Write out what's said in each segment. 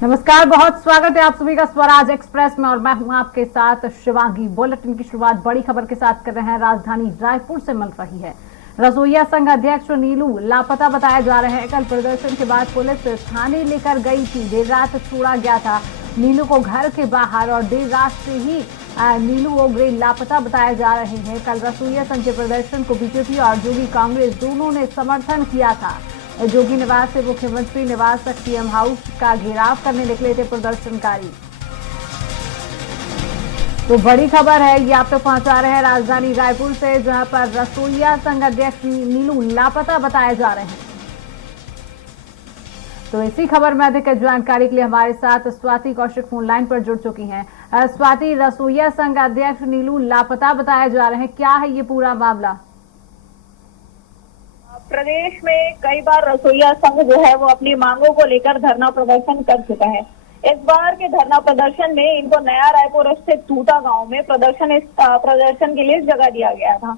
नमस्कार, बहुत स्वागत है आप सभी का स्वराज एक्सप्रेस में और मैं हूं आपके साथ शिवांगी। बुलेटिन की शुरुआत बड़ी खबर के साथ कर रहे हैं। राजधानी रायपुर से मिल रही है। रसोईया संघ अध्यक्ष नीलू लापता बताए जा रहे हैं। कल प्रदर्शन के बाद पुलिस थाने लेकर गई थी। देर रात छोड़ा गया था नीलू को घर के बाहर और देर रात से ही नीलू ओग्रे लापता बताए जा रहे हैं। कल रसोईया संघ के प्रदर्शन को बीजेपी और जोगी कांग्रेस दोनों ने समर्थन किया था। जोगी निवास से मुख्यमंत्री निवास तक सीएम हाउस का घेराव करने निकले थे प्रदर्शनकारी। तो बड़ी खबर है ये आप तक पहुंचा रहे हैं राजधानी रायपुर से, जहां पर रसोईया संघ अध्यक्ष नीलू लापता बताए जा रहे हैं। तो इसी खबर में अधिक जानकारी के लिए हमारे साथ स्वाति कौशिक फोन लाइन पर जुड़ चुकी हैं। स्वाति, रसोईया संघ अध्यक्ष नीलू लापता बताए जा रहे हैं, क्या है ये पूरा मामला? प्रदेश में कई बार रसोईया संघ जो है वो अपनी मांगों को लेकर धरना प्रदर्शन कर चुका है। इस बार के धरना प्रदर्शन में इनको नया रायपुर स्थित टूटा गांव में प्रदर्शन के लिए जगह दिया गया था।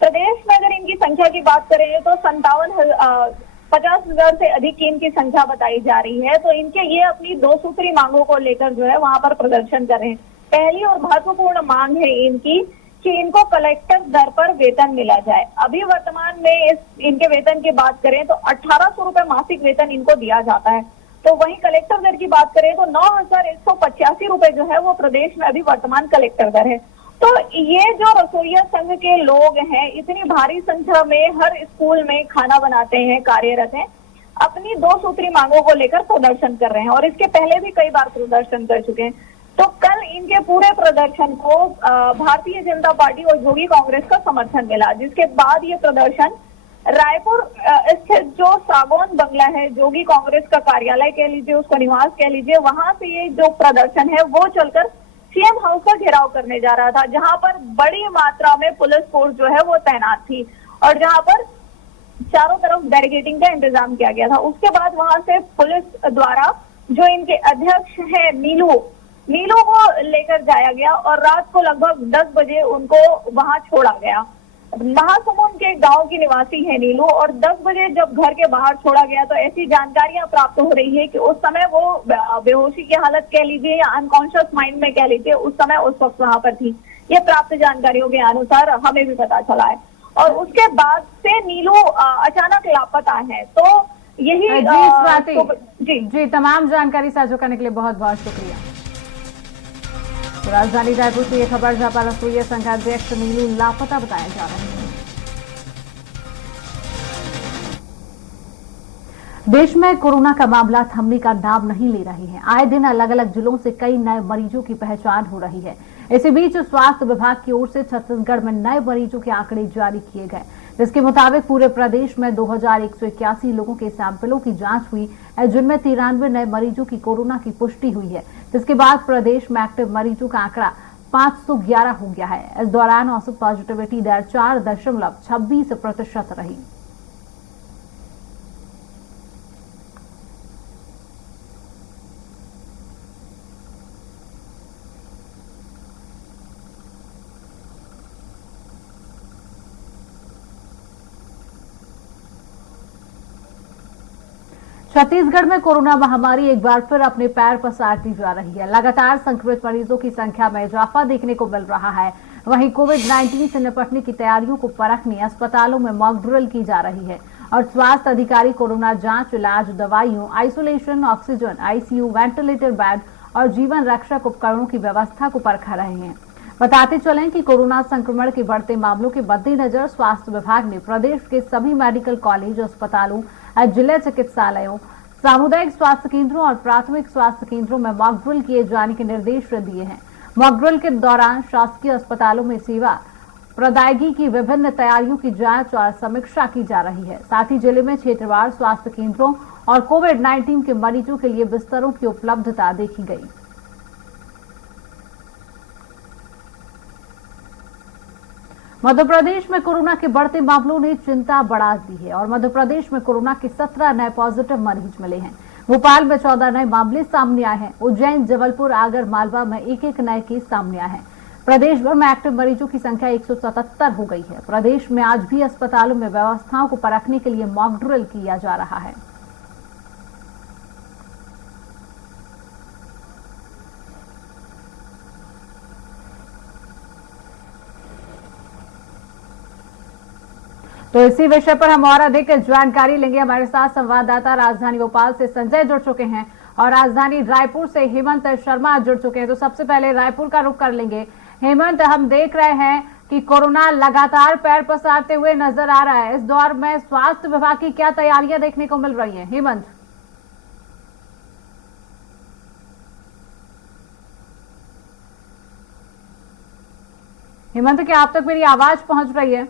प्रदेश में अगर इनकी संख्या की बात करें तो 50,000 से अधिक की इनकी संख्या बताई जा रही है। तो इनके ये अपनी 2 सूत्री मांगों को लेकर जो है वहां पर प्रदर्शन कर रहे हैं। पहली और महत्वपूर्ण मांग है इनकी कि इनको कलेक्टर दर पर वेतन मिला जाए। अभी वर्तमान में इनके वेतन की बात करें तो 1800 रुपए मासिक वेतन इनको दिया जाता है। तो वहीं कलेक्टर दर की बात करें तो 9,185 रुपए जो है वो प्रदेश में अभी वर्तमान कलेक्टर दर है। तो ये जो रसोईया संघ के लोग हैं इतनी भारी संख्या में हर स्कूल में खाना बनाते हैं, कार्यरत हैं, अपनी 2 सूत्री मांगों को लेकर प्रदर्शन कर रहे हैं और इसके पहले भी कई बार प्रदर्शन कर चुके हैं। तो कल इनके पूरे प्रदर्शन को भारतीय जनता पार्टी और जोगी कांग्रेस का समर्थन मिला, जिसके बाद ये प्रदर्शन रायपुर स्थित जो सागौन बंगला है, जोगी कांग्रेस का कार्यालय कह लीजिए, उसको निवास कह लीजिए, वहां से ये जो प्रदर्शन है वो चलकर सीएम हाउस का घेराव करने जा रहा था, जहां पर बड़ी मात्रा में पुलिस फोर्स जो है वो तैनात थी और जहां पर चारों तरफ बैरिकेडिंग का इंतजाम किया गया था। उसके बाद वहां से पुलिस द्वारा जो इनके अध्यक्ष है नीलू को लेकर जाया गया और रात को लगभग 10 बजे उनको वहां छोड़ा गया। महासमुंद के गांव की निवासी है नीलू और 10 बजे जब घर के बाहर छोड़ा गया तो ऐसी जानकारियां प्राप्त हो रही है कि उस समय वो बेहोशी की हालत कह लीजिए या अनकॉन्शियस माइंड में कह लीजिए, उस समय उस वक्त वहां पर थी। ये प्राप्त जानकारियों के अनुसार हमें भी पता चला है और उसके बाद से नीलू अचानक लापता है। तो यही जी तमाम जानकारी साझा करने के लिए बहुत बहुत शुक्रिया। तो राजधानी रायपुर से ये खबर, जहां पर रसोईया संघ अध्यक्ष नीलू लापता बताया जा रहा है। देश में कोरोना का मामला थमने का नाम नहीं ले रही है। आए दिन अलग अलग जिलों से कई नए मरीजों की पहचान हो रही है। इसी बीच स्वास्थ्य विभाग की ओर से छत्तीसगढ़ में नए मरीजों के आंकड़े जारी किए गए, जिसके मुताबिक पूरे प्रदेश में 2181 लोगों के सैंपलों की जांच हुई है, जिनमें 93 नए मरीजों की कोरोना की पुष्टि हुई है, जिसके बाद प्रदेश में एक्टिव मरीजों का आंकड़ा 511 हो गया है। इस दौरान औसत पॉजिटिविटी दर 4.26% रही। छत्तीसगढ़ में कोरोना महामारी एक बार फिर अपने पैर पसारती जा रही है। लगातार संक्रमित मरीजों की संख्या में इजाफा देखने को मिल रहा है। वहीं कोविड-19 से निपटने की तैयारियों को परखने अस्पतालों में मॉक ड्रिल की जा रही है और स्वास्थ्य अधिकारी कोरोना जांच, इलाज, दवाइयों, isolation, oxygen, ICU, ventilator bed और जीवन रक्षक उपकरणों की व्यवस्था को परखा रहे हैं। बताते चलें कि कोरोना संक्रमण के बढ़ते मामलों के मद्देनजर स्वास्थ्य विभाग ने प्रदेश के सभी मेडिकल कॉलेज, अस्पतालों, जिला चिकित्सालयों, सामुदायिक स्वास्थ्य केंद्रों और प्राथमिक स्वास्थ्य केंद्रों में मॉक ड्रिल किए जाने के निर्देश दिए हैं। मॉक ड्रिल के दौरान शासकीय अस्पतालों में सेवा प्रदायगी की विभिन्न तैयारियों की जांच और समीक्षा की जा रही है। साथ ही जिले में क्षेत्रवार स्वास्थ्य केंद्रों और कोविड-19 के मरीजों के लिए बिस्तरों की उपलब्धता देखी गई। मध्य प्रदेश में कोरोना के बढ़ते मामलों ने चिंता बढ़ा दी है और मध्य प्रदेश में कोरोना के 17 नए पॉजिटिव मरीज मिले हैं। भोपाल में 14 नए मामले सामने आए हैं। उज्जैन, जबलपुर, आगर मालवा में एक एक नए केस सामने आए हैं। प्रदेश भर में एक्टिव मरीजों की संख्या 177 हो गई है। प्रदेश में आज भी अस्पतालों में व्यवस्थाओं को परखने के लिए मॉक ड्रिल किया जा रहा है। तो इसी विषय पर हम और अधिक जानकारी लेंगे। हमारे साथ संवाददाता राजधानी भोपाल से संजय जुड़ चुके हैं और राजधानी रायपुर से हेमंत शर्मा जुड़ चुके हैं। तो सबसे पहले रायपुर का रुख कर लेंगे। हेमंत, हम देख रहे हैं कि कोरोना लगातार पैर पसारते हुए नजर आ रहा है। इस दौर में स्वास्थ्य विभाग की क्या तैयारियां देखने को मिल रही हैं? हेमंत, क्या आप तक मेरी आवाज पहुंच रही है?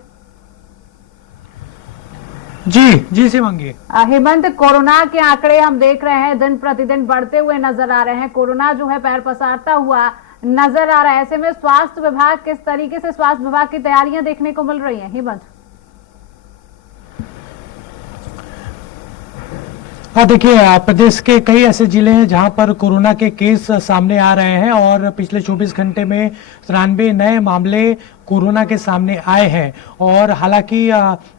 जी शिवांगी। हेमंत, कोरोना के आंकड़े हम देख रहे हैं दिन प्रतिदिन बढ़ते हुए नजर आ रहे हैं। कोरोना जो है पैर पसारता हुआ नजर आ रहा है। ऐसे में स्वास्थ्य विभाग किस तरीके से स्वास्थ्य विभाग की तैयारियां देखने को मिल रही हैं? हेमंत, हाँ देखिए, प्रदेश के कई ऐसे जिले हैं जहां पर कोरोना के केस सामने आ रहे हैं और पिछले 24 घंटे में 93 नए मामले कोरोना के सामने आए हैं। और हालांकि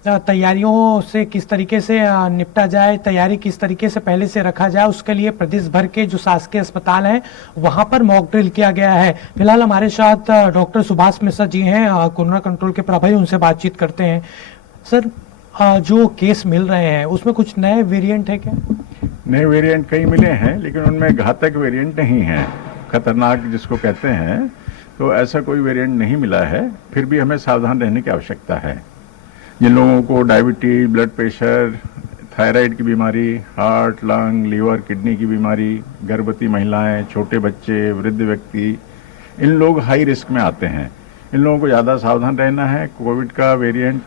तैयारियों से किस तरीके से निपटा जाए, तैयारी किस तरीके से पहले से रखा जाए, उसके लिए प्रदेश भर के जो शासकीय अस्पताल हैं वहां पर मॉक ड्रिल किया गया है। फिलहाल हमारे साथ डॉक्टर सुभाष मिश्रा जी हैं, कोरोना कंट्रोल के प्रभारी, उनसे बातचीत करते हैं। सर, जो केस मिल रहे हैं उसमें कुछ नए वेरिएंट है क्या? नए वेरिएंट कई मिले हैं, लेकिन उनमें घातक वेरिएंट नहीं है, खतरनाक जिसको कहते हैं, तो ऐसा कोई वेरिएंट नहीं मिला है। फिर भी हमें सावधान रहने की आवश्यकता है। जिन लोगों को डायबिटीज, ब्लड प्रेशर, थायराइड की बीमारी, हार्ट, लंग, लीवर, किडनी की बीमारी, गर्भवती महिलाएं, छोटे बच्चे, वृद्ध व्यक्ति, इन लोग हाई रिस्क में आते हैं। इन लोगों को ज़्यादा सावधान रहना है। कोविड का वेरिएंट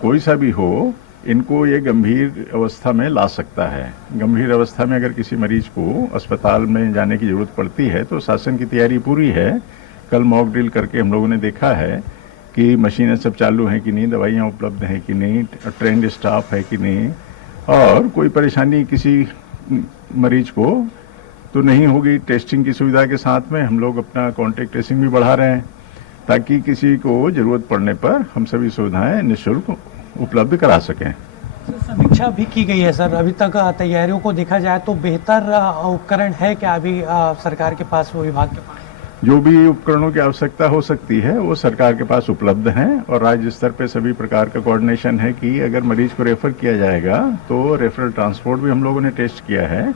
कोई सा भी हो, इनको ये गंभीर अवस्था में ला सकता है। गंभीर अवस्था में अगर किसी मरीज को अस्पताल में जाने की जरूरत पड़ती है तो शासन की तैयारी पूरी है। कल मॉक ड्रिल करके हम लोगों ने देखा है कि मशीनें सब चालू हैं कि नहीं, दवाइयाँ उपलब्ध हैं कि नहीं, ट्रेंड स्टाफ है कि नहीं, और कोई परेशानी किसी मरीज को तो नहीं होगी। टेस्टिंग की सुविधा के साथ में हम लोग अपना कॉन्टैक्ट ट्रेसिंग भी बढ़ा रहे हैं ताकि किसी को जरूरत पड़ने पर हम सभी सुविधाएं निःशुल्क उपलब्ध करा सकें। समीक्षा भी की गई है सर। अभी तक तैयारियों को देखा जाए तो बेहतर उपकरण है क्या अभी सरकार के पास, वो विभाग के पास? जो भी उपकरणों की आवश्यकता हो सकती है वो सरकार के पास उपलब्ध हैं और राज्य स्तर पे सभी प्रकार का कोऑर्डिनेशन है कि अगर मरीज को रेफर किया जाएगा तो रेफरल ट्रांसपोर्ट भी हम लोगों ने टेस्ट किया है।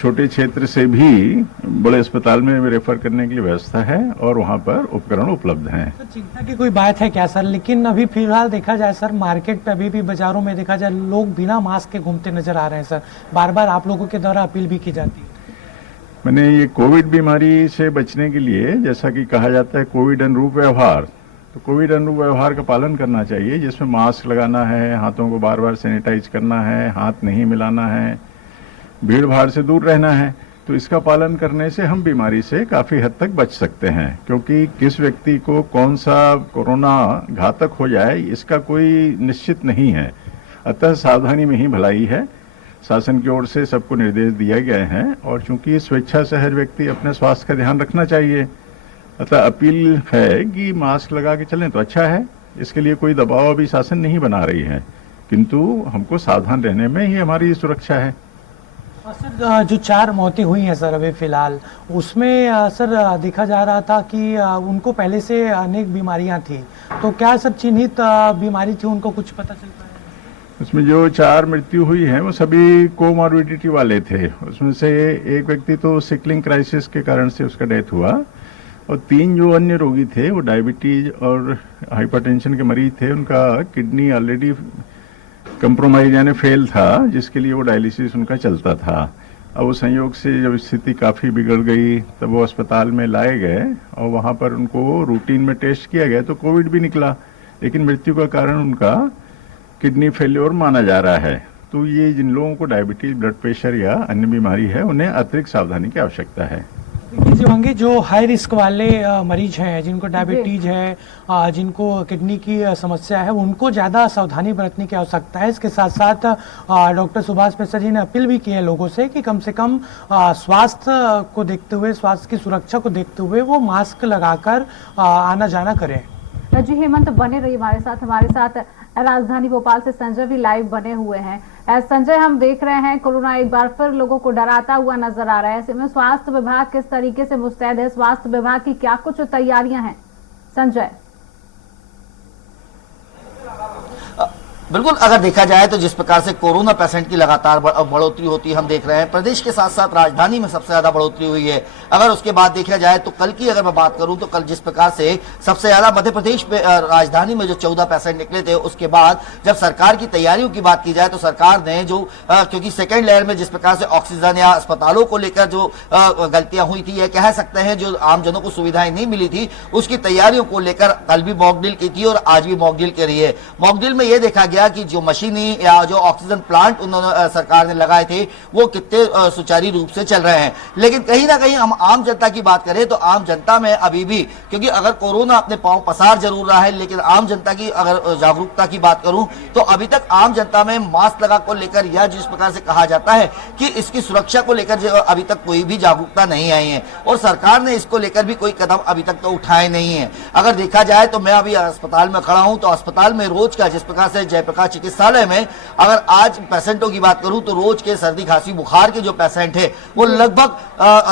छोटे क्षेत्र से भी बड़े अस्पताल में रेफर करने के लिए व्यवस्था है और वहाँ पर उपकरण उपलब्ध हैं। सर, चिंता की कोई बात है क्या सर? लेकिन अभी फिलहाल देखा जाए सर, मार्केट पे अभी भी बाजारों में देखा जाए लोग बिना मास्क के घूमते नजर आ रहे हैं सर। बार बार आप लोगों के द्वारा अपील भी की जाती है। मैंने ये कोविड बीमारी से बचने के लिए, जैसा कि कहा जाता है कोविड अनुरूप व्यवहार, तो कोविड अनुरूप व्यवहार का पालन करना चाहिए, जिसमें मास्क लगाना है, हाथों को बार बार सैनिटाइज करना है, हाथ नहीं मिलाना है, भीड़ भाड़ से दूर रहना है। तो इसका पालन करने से हम बीमारी से काफ़ी हद तक बच सकते हैं, क्योंकि किस व्यक्ति को कौन सा कोरोना घातक हो जाए इसका कोई निश्चित नहीं है। अतः सावधानी में ही भलाई है। शासन की ओर से सबको निर्देश दिए गए हैं और चूंकि स्वेच्छा से हर व्यक्ति अपने स्वास्थ्य का ध्यान रखना चाहिए, अतः अपील है कि मास्क लगा के चलें तो अच्छा है। इसके लिए कोई दबाव अभी शासन नहीं बना रही है, किंतु हमको सावधान रहने में ही हमारी सुरक्षा है। सर, जो 4 मौतें हुई हैं सर अभी फिलहाल, उसमें सर देखा जा रहा था कि उनको पहले से अनेक बीमारियां थी, तो क्या सर चिन्हित बीमारी थी, उनको कुछ पता चल पाया? उसमें जो 4 मृत्यु हुई है वो सभी कोमॉर्बिडिटी वाले थे। उसमें से एक व्यक्ति तो सिकलिंग क्राइसिस के कारण से उसका डेथ हुआ और 3 जो अन्य रोगी थे वो डायबिटीज और हाइपरटेंशन के मरीज थे। उनका किडनी ऑलरेडी कंप्रोमाइज यानी फेल था, जिसके लिए वो डायलिसिस उनका चलता था। अब वो संयोग से जब स्थिति काफ़ी बिगड़ गई तब वो अस्पताल में लाए गए और वहाँ पर उनको रूटीन में टेस्ट किया गया तो कोविड भी निकला, लेकिन मृत्यु का कारण उनका किडनी फेल्योर माना जा रहा है। तो ये जिन लोगों को डायबिटीज, ब्लड प्रेशर या अन्य बीमारी है उन्हें अतिरिक्त सावधानी की आवश्यकता है। देखिए, जो हाई रिस्क वाले मरीज हैं, जिनको डायबिटीज है, जिनको किडनी की समस्या है, उनको ज़्यादा सावधानी बरतने की आवश्यकता है। इसके साथ साथ डॉक्टर सुभाष मिश्रा जी ने अपील भी की है लोगों से कि कम से कम स्वास्थ्य को देखते हुए, स्वास्थ्य की सुरक्षा को देखते हुए वो मास्क लगाकर आना जाना करें। जी हेमंत, बने रहिए हमारे साथ राजधानी भोपाल से संजय भी लाइव बने हुए हैं। संजय, हम देख रहे हैं कोरोना एक बार फिर लोगों को डराता हुआ नजर आ रहा है। ऐसे में स्वास्थ्य विभाग किस तरीके से मुस्तैद है? स्वास्थ्य विभाग की क्या कुछ तैयारियां हैं? संजय। बिल्कुल, अगर देखा जाए तो जिस प्रकार से कोरोना पेशेंट की लगातार बढ़ोतरी होती हम देख रहे हैं, प्रदेश के साथ साथ राजधानी में सबसे ज्यादा बढ़ोतरी हुई है। अगर उसके बाद देखा जाए तो कल की अगर मैं बात करूं तो कल जिस प्रकार से सबसे ज्यादा मध्य प्रदेश में राजधानी में जो 14 पेशेंट निकले थे, उसके बाद जब सरकार की तैयारियों की बात की जाए तो सरकार ने जो क्योंकि सेकेंड लेयर में जिस प्रकार से ऑक्सीजन या अस्पतालों को लेकर जो गलतियां हुई थी, यह कह सकते हैं जो आमजनों को सुविधाएं नहीं मिली थी, उसकी तैयारियों को लेकर कल भी मॉक ड्रिल की थी और आज भी मॉक ड्रिल करी है। मॉक ड्रिल में यह देखा गया कि जो मशीनी या जो ऑक्सीजन प्लांट उन्होंने सरकार ने लगाए थे वो कितने सुचारू रूप से चल रहे हैं। लेकिन कहीं ना कहीं हम आम जनता की बात करें तो आम जनता में अभी भी, क्योंकि अगर कोरोना अपने पांव पसार जरूर रहा है, लेकिन आम जनता की अगर जागरूकता की बात करूं तो अभी तक आम जनता में मास्क लगा को लेकर या जिस प्रकार से कहा जाता है कि इसकी सुरक्षा को लेकर अभी तक कोई भी जागरूकता नहीं आई है और सरकार ने इसको लेकर भी कोई कदम अभी तक तो उठाए नहीं है। अगर देखा जाए तो मैं अभी अस्पताल में खड़ा हूं तो अस्पताल में रोज का जिस प्रकार से जयप्रकाश चिकित्सालय में अगर आज पेशेंटों की बात करूं तो रोज के सर्दी खांसी बुखार के जो पेशेंट है वो लगभग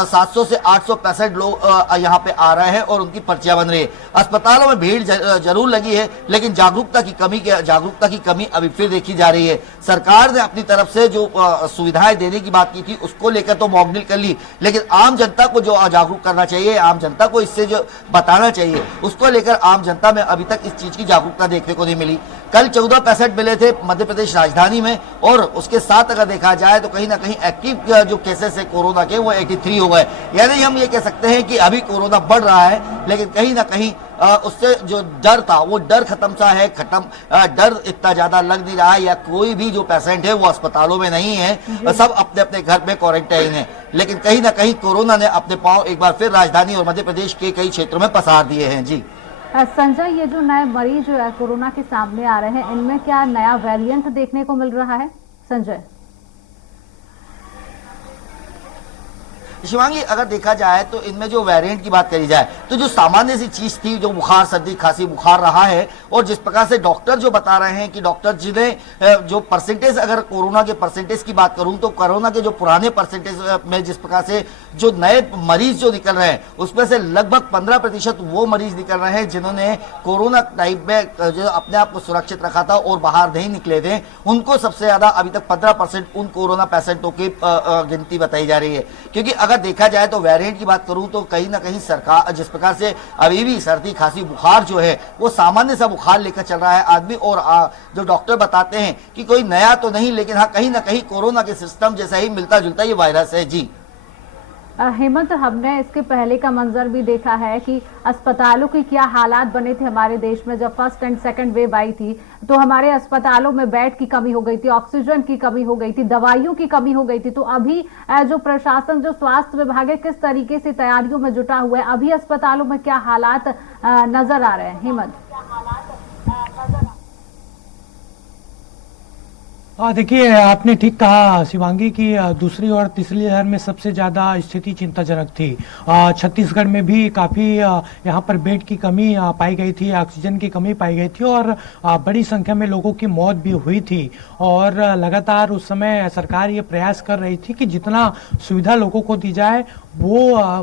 700 से 800 पेशेंट लोग यहां पे आ रहे हैं और उनकी पर्चियां बन रही है। अस्पतालों में भीड़ जरूर लगी है, लेकिन जागरूकता की कमी अभी फिर देखी जा रही है। सरकार ने अपनी तरफ से जो सुविधाएं देने की बात की थी उसको लेकर तो मॉक ड्रिल कर ली, लेकिन आम जनता को जो जागरूक करना चाहिए, आम जनता को इससे जो बताना चाहिए, उसको लेकर आम जनता में अभी तक इस चीज की जागरूकता देखने को नहीं मिली। कल 14 पेशेंट मिले थे मध्य प्रदेश राजधानी में और उसके साथ अगर देखा जाए तो कहीं ना कहीं एक्टिव जो केसेस है कोरोना के वो 83 हो गए। यानी हम ये कह सकते हैं कि अभी कोरोना बढ़ रहा है, लेकिन कहीं ना कहीं उससे जो डर था वो डर खत्म सा है, डर इतना ज्यादा लग नहीं रहा है या कोई भी जो पेशेंट है वो अस्पतालों में नहीं है, सब अपने अपने घर में क्वारंटाइन है। लेकिन कहीं ना कहीं कोरोना ने अपने पांव एक बार फिर राजधानी और मध्य प्रदेश के कई क्षेत्रों में पसार दिए हैं। जी संजय, ये जो नए मरीज कोरोना के सामने आ रहे हैं, इनमें क्या नया वेरिएंट देखने को मिल रहा है? संजय शिवांगी, अगर देखा जाए तो इनमें जो वेरिएंट की बात करी जाए तो जो सामान्य सी चीज थी, जो बुखार सर्दी खांसी बुखार रहा है, और जिस प्रकार से डॉक्टर जो बता रहे हैं कि डॉक्टर जिन्हें जो परसेंटेज, अगर कोरोना के परसेंटेज की बात करूं तो कोरोना के जो पुराने परसेंटेज में जिस प्रकार से जो नए मरीज जो निकल रहे हैं उसमें से लगभग 15% वो मरीज निकल रहे हैं जिन्होंने कोरोना टाइप में जो अपने आप को सुरक्षित रखा था और बाहर नहीं निकले थे, उनको सबसे ज्यादा अभी तक 15% उन कोरोना पेशेंटों की गिनती बताई जा रही है। क्योंकि अगर देखा जाए तो वेरिएंट की बात करूं तो कहीं ना कहीं सरकार जिस प्रकार से अभी भी सर्दी खांसी बुखार जो है वो सामान्य सा बुखार लेकर चल रहा है आदमी, और जो डॉक्टर बताते हैं कि कोई नया तो नहीं, लेकिन हाँ कहीं ना कहीं कोरोना के सिस्टम जैसा ही मिलता जुलता ये वायरस है। जी हेमंत, हमने इसके पहले का मंजर भी देखा है कि अस्पतालों के क्या हालात बने थे हमारे देश में जब फर्स्ट एंड सेकंड वेव आई थी, तो हमारे अस्पतालों में बेड की कमी हो गई थी, ऑक्सीजन की कमी हो गई थी, दवाइयों की कमी हो गई थी। तो अभी जो प्रशासन, जो स्वास्थ्य विभाग है, किस तरीके से तैयारियों में जुटा हुआ है? अभी अस्पतालों में क्या हालात नजर आ रहे हैं? हेमंत देखिए, आपने ठीक कहा शिवांगी की दूसरी और तीसरी लहर में सबसे ज्यादा स्थिति चिंताजनक थी। छत्तीसगढ़ में भी काफी यहाँ पर बेड की कमी पाई गई थी, ऑक्सीजन की कमी पाई गई थी और बड़ी संख्या में लोगों की मौत भी हुई थी। और लगातार उस समय सरकार ये प्रयास कर रही थी कि जितना सुविधा लोगों को दी जाए वो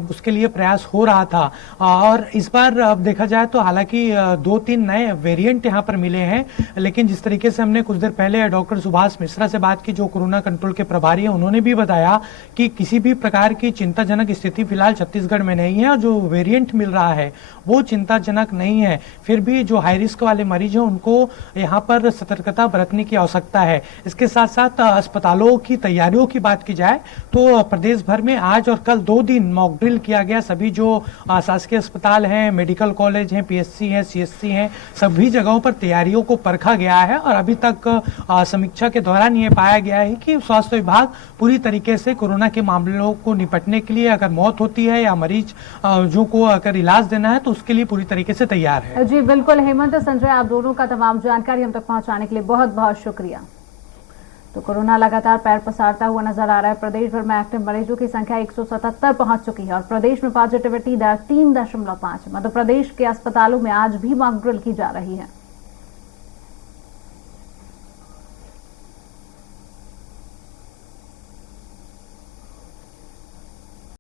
उसके लिए प्रयास हो रहा था। और इस बार अब देखा जाए तो हालांकि 2-3 नए वेरिएंट यहाँ पर मिले हैं, लेकिन जिस तरीके से हमने कुछ देर पहले डॉक्टर सुभाष मिश्रा से बात की जो कोरोना कंट्रोल के प्रभारी हैं, उन्होंने भी बताया कि किसी भी प्रकार की चिंताजनक स्थिति फिलहाल छत्तीसगढ़ में नहीं है और जो वेरिएंट मिल रहा है वो चिंताजनक नहीं है। फिर भी जो हाई रिस्क वाले मरीज हैं उनको यहाँ पर सतर्कता बरतने की आवश्यकता है। इसके साथ साथ अस्पतालों की तैयारियों की बात की जाए तो प्रदेश भर में आज और कल 2 दिन मॉक ड्रिल किया गया। सभी जो शासकीय अस्पताल हैं, मेडिकल कॉलेज हैं, पीएचसी हैं, सीएचसी हैं, सभी जगहों पर तैयारियों को परखा गया है और अभी तक समीक्षा के दौरान ये पाया गया है कि स्वास्थ्य विभाग पूरी तरीके से कोरोना के मामलों को निपटने के लिए, अगर मौत होती है या मरीज जो को अगर इलाज देना है तो उसके लिए पूरी तरीके से तैयार है। जी बिल्कुल हेमंत, संजय, आप दोनों का तमाम जानकारी हम तक पहुंचाने के लिए बहुत बहुत शुक्रिया। तो कोरोना लगातार पैर पसारता हुआ नजर आ रहा है। प्रदेश भर में एक्टिव मरीजों की संख्या 177 पहुंच चुकी है और प्रदेश में पॉजिटिविटी दर 3.5। मध्य प्रदेश के अस्पतालों में आज भी मॉक ड्रिल की जा रही है।